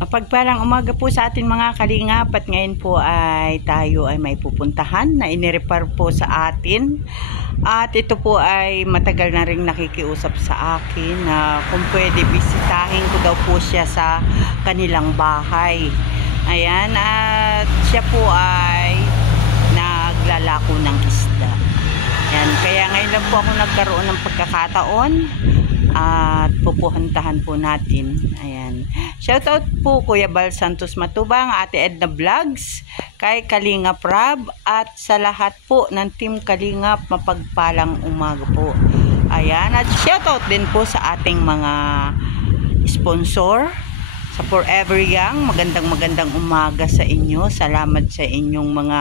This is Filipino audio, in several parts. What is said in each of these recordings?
Mapagpalang umaga po sa atin mga kalingap, at ngayon po ay tayo ay may pupuntahan na inirepar po sa atin, at ito po ay matagal na rin nakikiusap sa akin na kung pwede bisitahin ko daw po siya sa kanilang bahay. Ayan, at siya po ay naglalako ng isda. Ayan, kaya ngayon lang po ako nagkaroon ng pagkakataon at pupuntahan po natin. Ayan. Shoutout po Kuya Bal Santos Matubang, Ate Edna Vlogs, kay Kalingap Rab, at sa lahat po ng Team Kalingap, mapagpalang umaga po. Ayan. At shoutout din po sa ating mga sponsor sa Forever Young. Magandang umaga sa inyo. Salamat sa inyong mga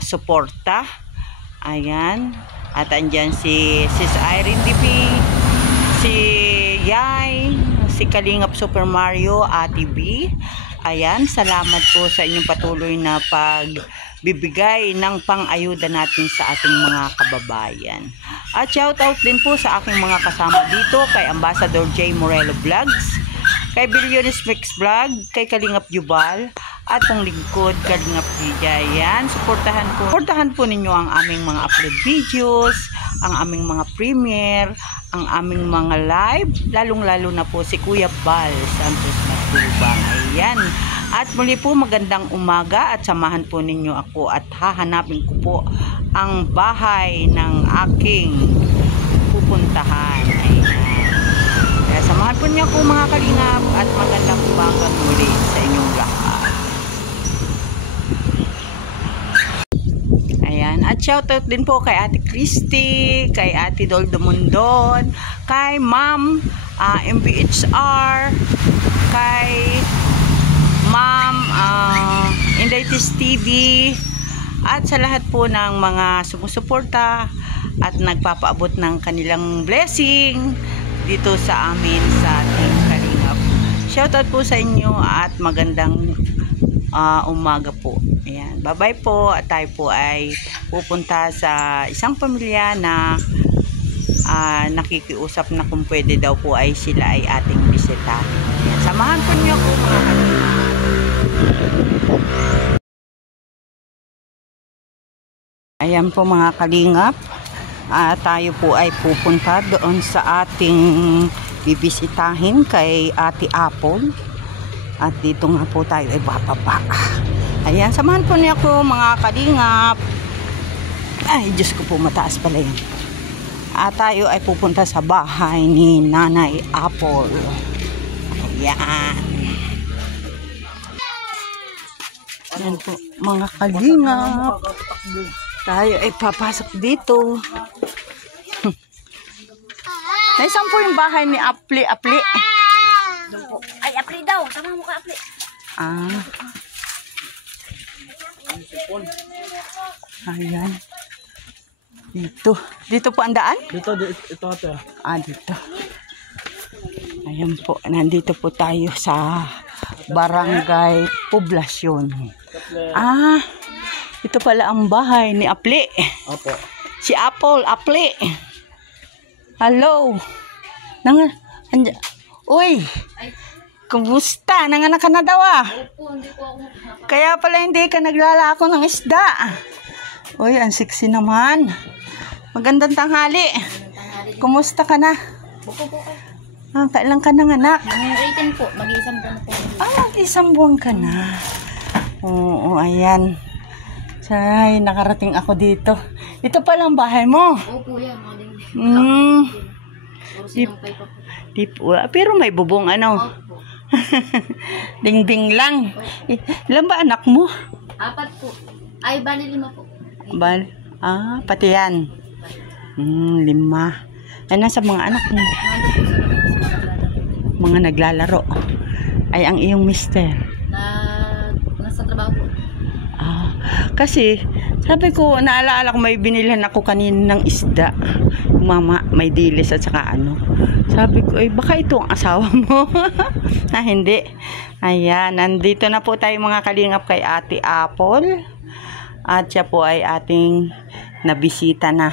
suporta. Ayan. At andyan si Sis Irene DP, si Yay, si Kalingap Super Mario, Ate B. Ayan, salamat po sa inyong patuloy na pagbibigay ng pang-ayuda natin sa ating mga kababayan. At shoutout din po sa aking mga kasama dito, kay Ambassador J. Morelo Vlogs, kay Billiones Mix Vlog, kay Kalingap Jubal, at ang lingkod Kalingap DJ. Yan, supportahan po ninyo ang aming mga upload videos, ang aming mga premiere, ang aming mga live, lalong-lalo na po si Kuya Bal Santos Matubang. Ayan. At muli po magandang umaga, at samahan po ninyo ako at hahanapin ko po ang bahay ng aking pupuntahan. Ayan. Kaya samahan po niyo ako mga kalingap, at magandang umaga muli sa inyong lahat. Ayan. At shoutout din po kay Ate Christy, kay Ate Doldo Mondon, kay Ma'am MBHR, kay Ma'am Indaitis TV, at sa lahat po ng mga sumusuporta at nagpapaabot ng kanilang blessing dito sa amin sa Team Kalingap. Shoutout po sa inyo at magandang umaga po. Ayan. Bye-bye po, at tayo po ay pupunta sa isang pamilya na nakikiusap na kung pwede daw po ay sila ay ating bisita. Ayan. Samahan po niyo ako mga kalingap. Ayan po mga kalingap. Tayo po ay pupunta doon sa ating bibisitahin kay Ate Apple. At dito nga po tayo ay bababa. Ayan, samahan po niyo ako mga kalingap. Ay, Diyos ko po, mataas pala yan. Tayo ay pupunta sa bahay ni Nanay Apple. Ayan. Ayan po mga kalingap. Tayo ay papasok dito. Naisan po yung bahay ni Apli. Ay, Apli daw. Sama mo ka, Apli. Ayan. Dito po ang daan? Ito ate. Dito. Ayan po. Nandito po tayo sa Barangay Poblasyon. Ito pala ang bahay ni Apli. Opo. Si Apli. Hello. Uy. Kumusta? Nanganak ka na daw Opo, hindi po ako. Kaya pala hindi ka naglalako ng isda. Uy, ang sexy naman. Magandang tanghali. Kumusta ka na? Buko po kayo. Kailan ka nanganak? Yung 18 po, mag-iisang buwan po. Mag-isang buwan ka na. Oo, ayan. Say, nakarating ako dito. Ito pala ang bahay mo. Opo, yan. Puro sinampay pa po. Pero may bubong Opo. Ding-ding lang. Ilan ba anak mo? 4 po. Ay, bali 5 po. Pati yan. 5. Ay, nasa mga anak mo? Mga naglalaro. Ay, ang iyong mister? Nasa trabaho po. Kasi, sabi ko, naalaala ko may binilhan ako kanina ng isda. Mama, may dilis at saka ano. Sabi ko, baka ito ang asawa mo. Hindi. Ayan, nandito na po tayo mga kalingap kay Ate Apple. At siya po ay ating nabisita na.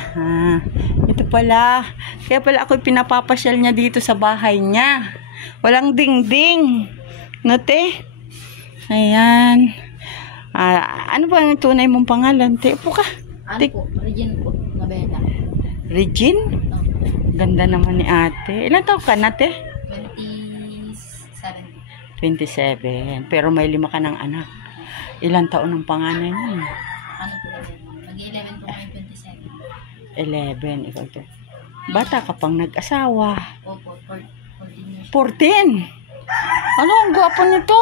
Ito pala. Kaya pala ako pinapapasyal niya dito sa bahay niya. Walang dingding. Note? Ayan. Ano ba ang tunay mong pangalan? Te, po ka. Ano po? Regine po. Nabela. Regine? Opo. Ganda naman ni ate. Ilan taon ka na, te? 27. 27. Pero may 5 ka ng anak. Ilan taon ang panganay mo? Ano po yun? Mag-11 po ngayon 27. 11. Ikaw to. Bata ka pang nag-asawa. Opo. 14 years. 14. Ano, ang gwapo nito.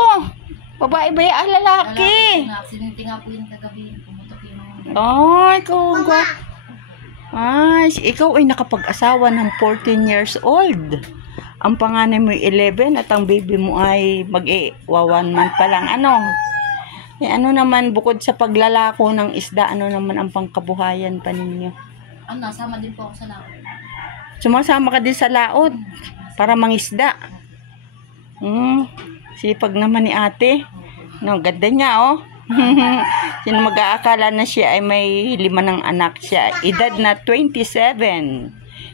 Babae ba yung lalaki? Na-aksidente nga po yun kagabi. Pumutok yung... Ay, ikaw ang gwapo. Ay, ikaw ay nakapag-asawa ng 14 years old. Ang panganay mo ay 11 at ang baby mo ay mag-1 month pa lang. Ano? Ano naman, bukod sa paglalako ng isda, ano naman ang pangkabuhayan pa ninyo? Nasama din po ako sa laot. Sumasama ka din sa laot para mangisda. Sipag naman ni ate. No, ganda niya, oh. Sino mag-aakala na siya ay may 5 ng anak siya. Edad na 27.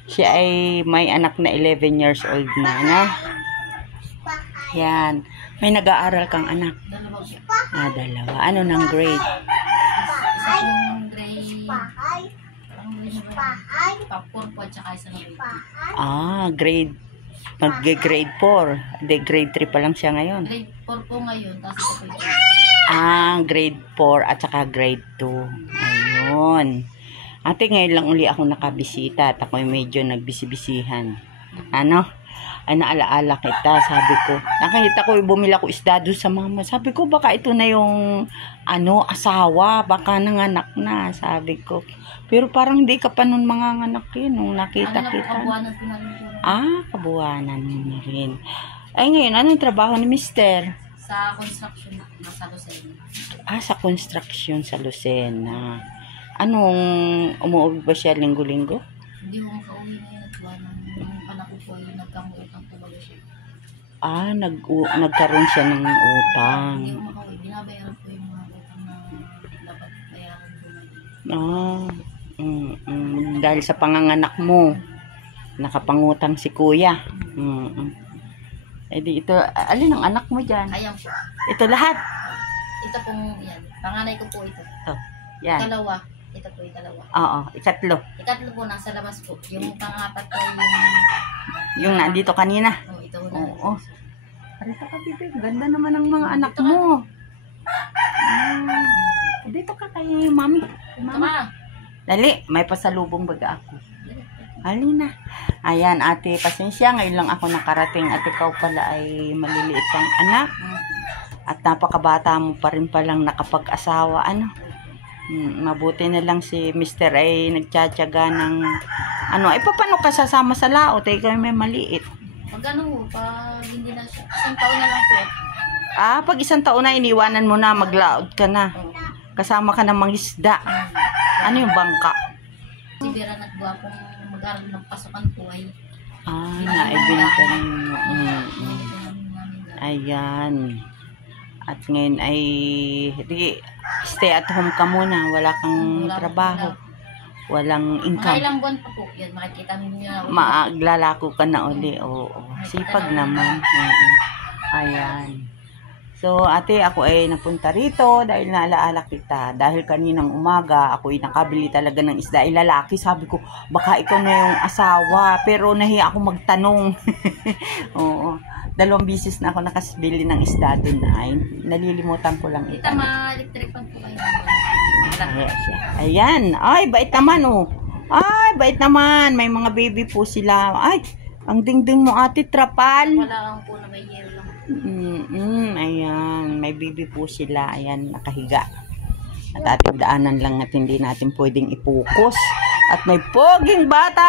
Siya ay may anak na 11 years old na, no? Yan. May nag-aaral kang anak. Dalawa po. Dalawa. Ano ng grade? Isa pong grade... Parang grade 4 po at saka isa na grade 2. Grade. Mag-grade 4. Hindi, grade 3 pa lang siya ngayon. Grade 4 po ngayon, tapos ito po yung... Grade 4 at saka grade 2. Ayun. Ate, ngayon lang uli ako nakabisita at ako medyo nagbisibisihan. Ano? Ay, naalaala kita, sabi ko. Nakita ko, bumila ko isda doon sa mama. Sabi ko, baka ito na yung, asawa. Baka nanganak na, sabi ko. Pero parang hindi ka pa nun manganganak nung nakita kita. Kabuanan po namin po. Kabuanan mo rin. Ay, ngayon, anong trabaho ni Mister? Sa construction sa Lucena. Sa construction sa Lucena. Anong, umuwi ba siya linggo-linggo? Hindi ko makauwi ngayon at nung anak ko po yung nagkamuutang po bago siya. Nagkaroon siya ng utang. Hindi ko makauwi. Binabayaran po yung mga utang na dapat bayaran po natin. Dahil sa panganganak mo, nakapangutang si kuya. Di ito, alin ang anak mo dyan? Ayan po. Ito lahat? Ito pong yan. Panganay ko po ito. Yan. Dalawa. Ito po yung dalawa. Oo, ikatlo. Ikatlo po nasa labas po. Yung pangapat po yung nandito kanina. Ito po. Oo. Parito ka, bibig. Ganda naman ng mga anak mo. Dito ka kay mami. Tama. Dali, may pasalubong baga ako. Halina. Ayan, ate, pasensya. Ngayon lang ako nakarating at ikaw pala ay maliliit pang anak. At napakabata mo pa rin palang nakapag-asawa. Mabuti na lang si Mr. ay nagtsatsaga ng paano ka sasama sa laot? Ikaw may maliit. Pag hindi na siya. 1 taon na lang po. Pag 1 taon na, iniwanan mo na, maglaot ka na. Kasama ka ng mangisda. Ano yung bangka? Si Vera at Guwapong mag-aral ng pasukan po ay naibinta ninyo. Ayan. At ngayon ay stay at home ka muna. Wala kang trabaho. Walang income. Mga ilang buwan pa po. Yan, makikita ninyo na. Maglalako ka na uli. Oo. Sipag naman. Ayan. So, ate, ako ay napunta rito dahil naalaala kita. Dahil kaninang umaga, ako ay nakabili talaga ng isda. Lalaki, sabi ko, baka ikaw na yung asawa. Pero nahiya ako magtanong. Oo. 2 bisis na ako nakasbili ng isda doon ay nalilimutan ko lang ito. Ito, ma-electric pan po kayo. Ayan. Ay, bait naman, oh. Ay, bait naman. May mga baby po sila. Ay, ang dingding mo, ate, trapal. Wala lang po na may year lang. Ayan, may baby po sila. Ayan, nakahiga. At ating daanan lang at hindi natin pwedeng ipokus. At may poging bata!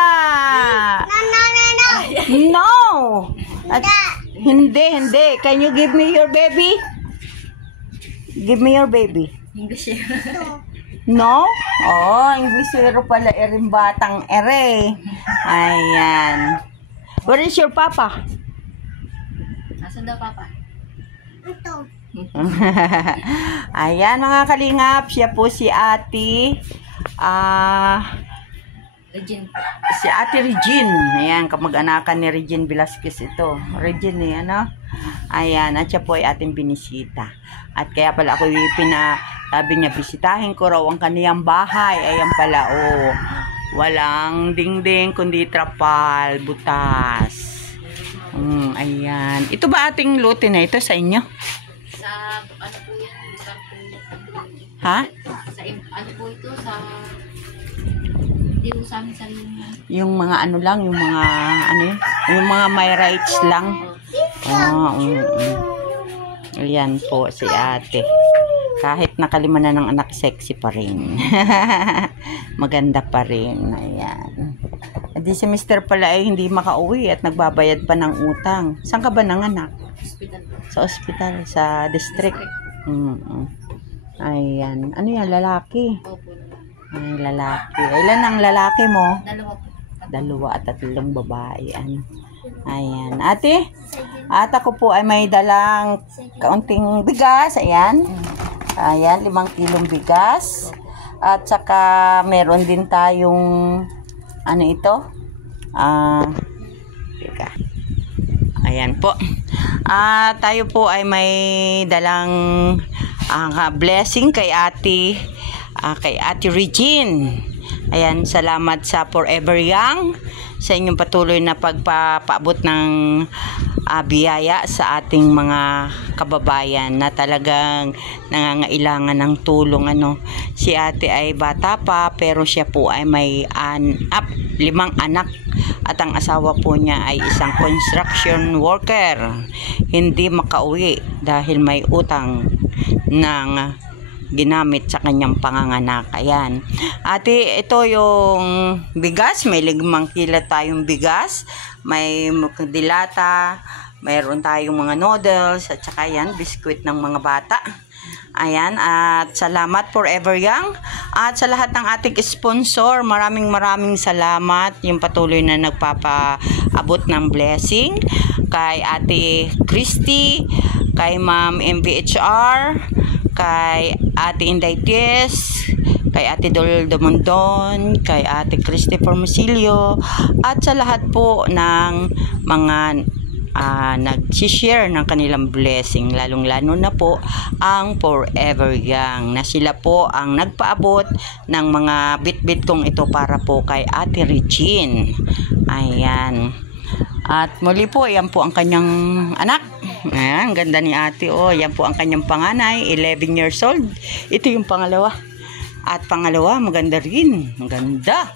No! At, hindi. Can you give me your baby? Give me your baby. English eh. No? Inglesero pala erin batang ere. Ayan. Where is your papa? Nasaan daw, Papa? Ito. Ayan mga kalingap, siya po si Ate Regine. Si Ate Regine. Ayan, kamag-anakan ni Regine Velasquez ito. Regine Ayan, at siya po ay ating binisita. At kaya pala ako sabi niya, bisitahin ko raw ang kaniyang bahay. Ayan pala, oh. Walang dingding, kundi trapal, butas. Ayan. Ito ba ating lote na ito sa inyo? Sa, ano po yan? Lugar po yan. Ha? Sa, ano po ito? Sa, hindi po sa amin sarili. Yung mga ano lang, yung mga, ano yun? Yung mga may rights lang. Ayan po si ate. Kahit nakalima na ng anak, sexy pa rin. Maganda pa rin. Ayan. Di si Mr. pala ay hindi makauwi at nagbabayad pa ng utang. Saan ka ba nanganak? Hospital. Sa ospital, sa district. Ayan. Ano yan, lalaki? Opo. Ay, lalaki. Ilan ang lalaki mo? Dalawa po. 2 at 3 babae. Ano? Ayan. Ate, at ako po ay may dalang kaunting bigas. Ayan. Ayan, 5 kilong bigas. At saka meron din tayong ano ito? Teka. Ayan po. Tayo po ay may dalang blessing kay Ate Regine. Ayan, salamat sa Forever Young sa inyong patuloy na pagpapaabot ng biyaya sa ating mga kababayan na talagang nangangailangan ng tulong. Si ate ay bata pa pero siya po ay may 5 anak at ang asawa po niya ay isang construction worker. Hindi makauwi dahil may utang ng ginamit sa kanyang panganganak. Ayan. Ate, ito yung bigas. May 5 kilo tayong bigas. May dilata. Mayroon tayong mga noodles. At saka yan, biskwit ng mga bata. Ayan. At salamat Forever Young. At sa lahat ng ating sponsor, maraming salamat. Yung patuloy na nagpapaabot ng blessing. Kay Ate Christy. Kay Ma'am MVHR. Kay Ate Inday Ties, kay Ate Dol Domondon, kay Ate Christopher Musilio, at sa lahat po ng mga nag-share ng kanilang blessing, lalong-lalo na po ang Forever Young, na sila po ang nagpaabot ng mga bit-bit kong ito para po kay Ate Regine. Ayan. At muli po, yan po ang kanyang anak. Ayan, ganda ni ate. Yan po ang kanyang panganay, 11 years old. Ito yung pangalawa. At pangalawa, maganda rin. Maganda.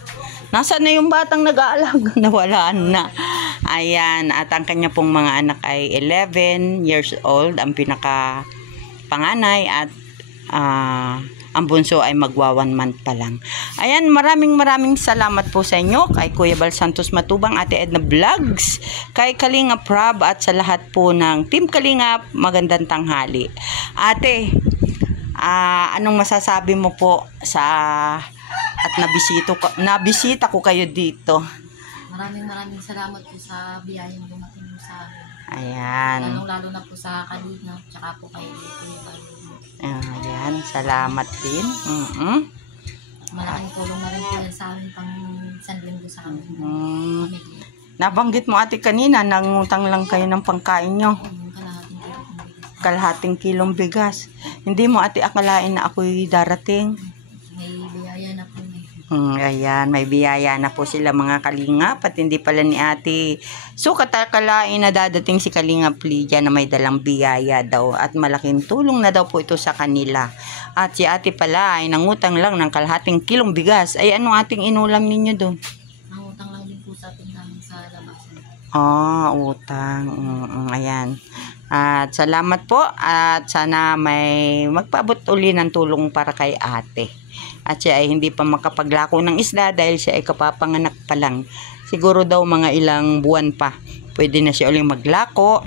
Nasaan na yung batang nag-aalag? Nawalaan na. Ayan, at ang kanya pong mga anak ay 11 years old. Ang pinaka panganay at ang bunso ay magwa 1 month pa lang. Ayan, maraming salamat po sa inyo, kay Kuya Bal Santos Matubang, Ate Edna Vlogs, kay Kalinga Prab, at sa lahat po ng Team Kalinga, magandang tanghali. Ate, anong masasabi mo po at nabisita ko kayo dito? Maraming salamat po sa biyayang dumating mo sa amin. Ayan. Lalo na po sa Kalinga, tsaka po kay Kuya Bal. Ayan, salamat din. Malaking tulong na rin po yan sa amin pang 1 linggo sa amin. Nabanggit mo ate kanina, nangutang lang kayo ng pangkain nyo. Kalahating kilong bigas. Hindi mo ate akalain na ako'y darating. May biyaya na po. Ayan, may biyaya na po sila mga Kalingap, at hindi pala ni ate katakalain na dadating si Kalingap Lydia na may dalang biyaya daw, at malaking tulong na daw po ito sa kanila. At si ate pala ay nangutang lang ng kalahating kilong bigas. Ay, ano ating inulam ninyo doon? Nangutang lang din po sa tindahan sa labasan. Utang. Ayan. At salamat po, at sana may magpaabot uli ng tulong para kay ate. At siya ay hindi pa makapaglako ng isda dahil siya ay kapapanganak pa lang. Siguro daw mga ilang buwan pa pwede na siya uling maglako.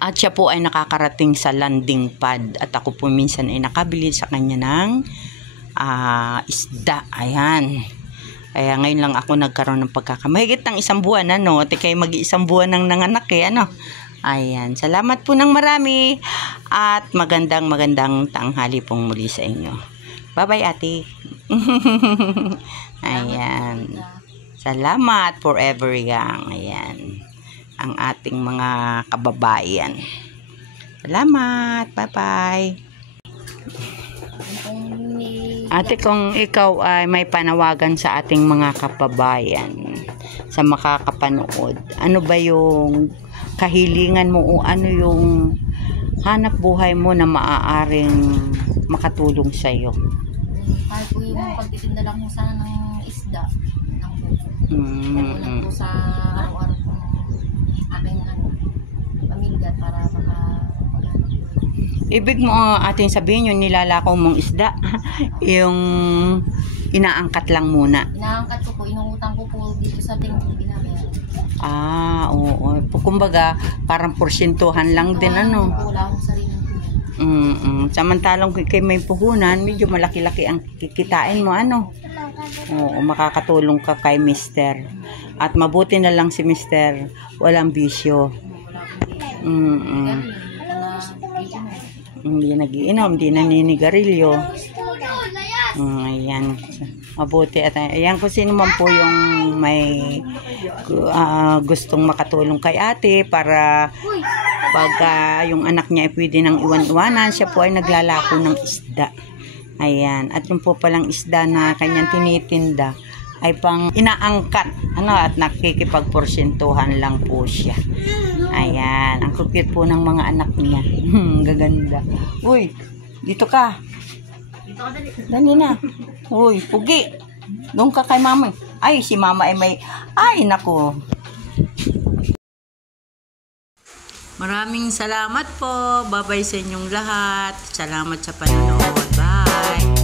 At siya po ay nakakarating sa landing pad, at ako po minsan ay nakabili sa kanya ng isda. Ayan. Kaya ngayon lang ako nagkaroon ng mahigit ng 1 buwan, kay mag-1 buwan ng nanganak Ayan, salamat po ng marami, at magandang tanghali pong muli sa inyo. Bye-bye ate. Ayan. Salamat Forever Young. Ayan. ang ating mga kababayan. Salamat. Bye-bye. Ate, kung ikaw ay may panawagan sa ating mga kababayan sa makakapanood, ano ba yung kahilingan mo o ano yung hanap buhay mo na maaaring makatulong sa iyo? Kahit po yung pagtitinda lang sana ng isda, ng buko. Lang po sa araw-araw po aking pamilya para Ibig mo ating sabihin yung nilalakaw mong isda, yung inaangkat lang muna. Inaangkat ko po, inuutang ko po dito sa tingin binabayaran. Oo. Kumbaga, parang porsyentuhan lang din, ano. Wala akong sarili. Samantalang kay may puhunan, medyo malaki-laki ang kikitain mo, ano. Oo, makakatulong ka kay mister. At mabuti na lang si mister, walang bisyo. Hindi nagiinom, hindi naninigarilyo. Ayan. Mabuti. At ayan, kung sino man po yung may gustong makatulong kay ate para pag yung anak niya ay pwede nang iwan-iwanan, siya po ay naglalako ng isda. Ayan. At yung po palang isda na kanyang tinitinda ay pang inaangkat, ano, at nakikipagporsyentuhan lang po siya. Ayan, ang cute po ng mga anak niya. Gaganda. Uy, dito ka. Dali na. Uy, pugi. Doon ka kay mama. Ay, si mama ay may, ay, naku. Maraming salamat po. Bye-bye sa inyong lahat. Salamat sa panonood. Bye.